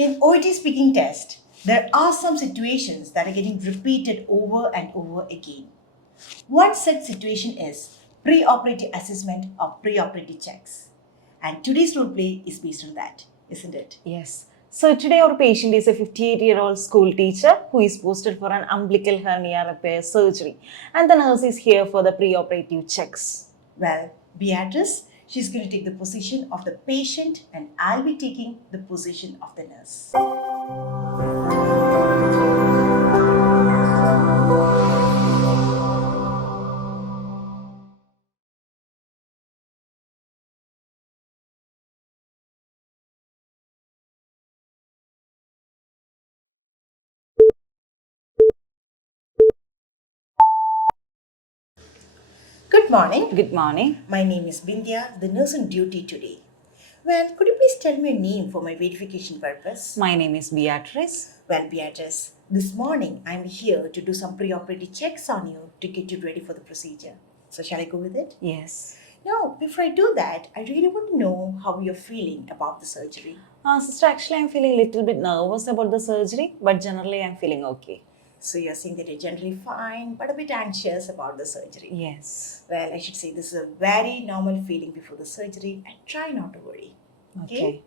In OIT speaking test, there are some situations that are getting repeated over and over again. One such situation is pre-operative assessment or pre-operative checks. And today's role play is based on that, isn't it? Yes. So today our patient is a 58-year-old school teacher who is posted for an umbilical hernia repair surgery, and the nurse is here for the pre-operative checks. Well, Beatrice, she's going to take the position of the patient and I'll be taking the position of the nurse. Good morning. Good morning. My name is Bindya, the nurse on duty today. Well, could you please tell me your name for my verification purpose? My name is Beatrice. Well, Beatrice, this morning I'm here to do some pre-operative checks on you to get you ready for the procedure. So shall I go with it? Yes. Now, before I do that, I really want to know how you're feeling about the surgery. Sister, actually I'm feeling a little bit nervous about the surgery, but generally I'm feeling okay. So you're saying that you're generally fine, but a bit anxious about the surgery. Yes. Well, I should say this is a very normal feeling before the surgery and try not to worry. Okay.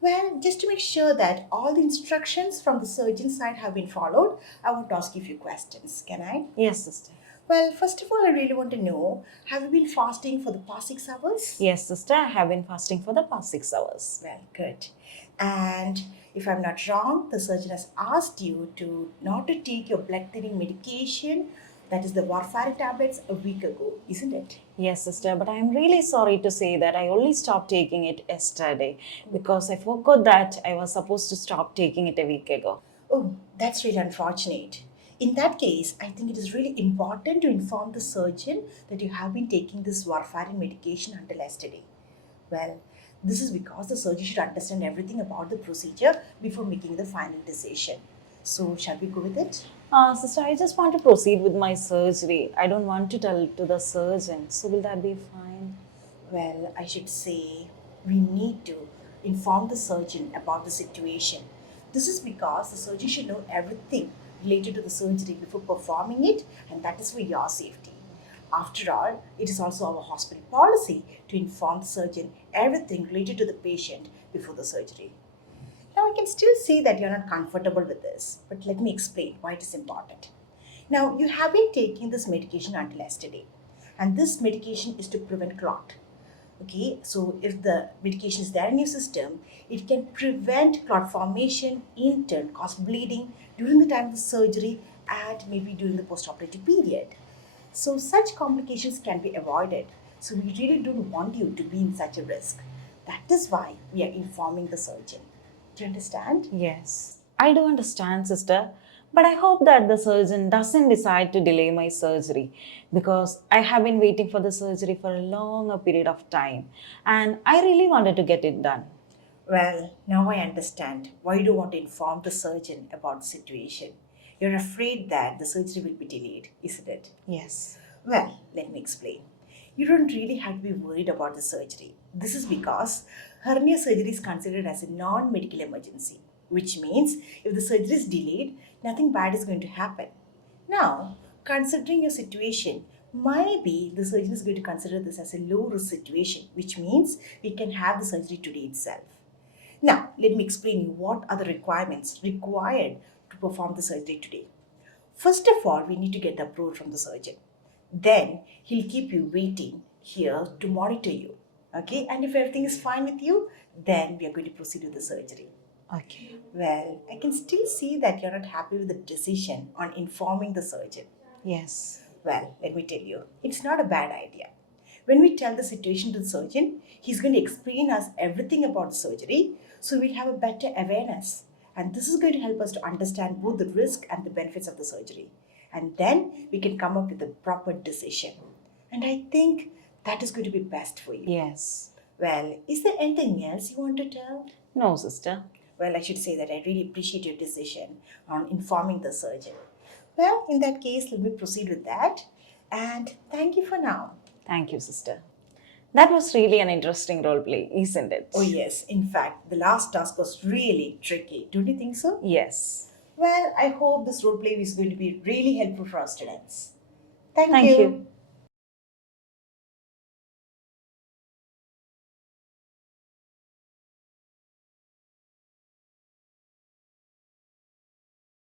Well, just to make sure that all the instructions from the surgeon side have been followed, I want to ask you a few questions. Can I? Yes, sister. Well, first of all, I really want to know, have you been fasting for the past 6 hours? Yes, sister, I have been fasting for the past 6 hours. Well, good. And if I'm not wrong, the surgeon has asked you to not to take your blood thinning medication, that is the warfarin tablets, a week ago, isn't it? Yes, sister, but I'm really sorry to say that I only stopped taking it yesterday because I forgot that I was supposed to stop taking it a week ago. Oh, that's really unfortunate. In that case, I think it is really important to inform the surgeon that you have been taking this warfarin medication until yesterday. Well, this is because the surgeon should understand everything about the procedure before making the final decision. So, shall we go with it? Sister, I just want to proceed with my surgery. I don't want to tell to the surgeon. So will that be fine? Well, I should say we need to inform the surgeon about the situation. This is because the surgeon should know everything related to the surgery before performing it, and that is for your safety. After all, it is also our hospital policy to inform the surgeon everything related to the patient before the surgery. Now, I can still see that you're not comfortable with this, but let me explain why it is important. Now, you have been taking this medication until yesterday, and this medication is to prevent clot. Okay, so if the medication is there in your system, it can prevent clot formation, in turn cause bleeding during the time of the surgery and maybe during the post-operative period. So such complications can be avoided. So we really don't want you to be in such a risk. That is why we are informing the surgeon. Do you understand? Yes. I do understand, sister. But I hope that the surgeon doesn't decide to delay my surgery because I have been waiting for the surgery for a longer period of time and I really wanted to get it done. Well, now I understand why you don't want to inform the surgeon about the situation. You're afraid that the surgery will be delayed, isn't it? Yes. Well, let me explain. You don't really have to be worried about the surgery. This is because hernia surgery is considered as a non medical emergency, which means if the surgery is delayed, nothing bad is going to happen. Now, considering your situation, maybe the surgeon is going to consider this as a low risk situation, which means we can have the surgery today itself. Now, let me explain you what are the requirements required to perform the surgery today. First of all, we need to get the approval from the surgeon. Then he'll keep you waiting here to monitor you. Okay, and if everything is fine with you, then we are going to proceed with the surgery. Okay. Well, I can still see that you're not happy with the decision on informing the surgeon. Yes. Well, let me tell you, it's not a bad idea. When we tell the situation to the surgeon, he's going to explain us everything about the surgery so we'll have a better awareness. And this is going to help us to understand both the risk and the benefits of the surgery. And then we can come up with a proper decision. And I think that is going to be best for you. Yes. Well, is there anything else you want to tell? No, sister. Well, I should say that I really appreciate your decision on informing the surgeon. Well, in that case, let me proceed with that. And thank you for now. Thank you, sister. That was really an interesting role play, isn't it? Oh, yes. In fact, the last task was really tricky. Don't you think so? Yes. Well, I hope this role play is going to be really helpful for our students. Thank Thank you. you.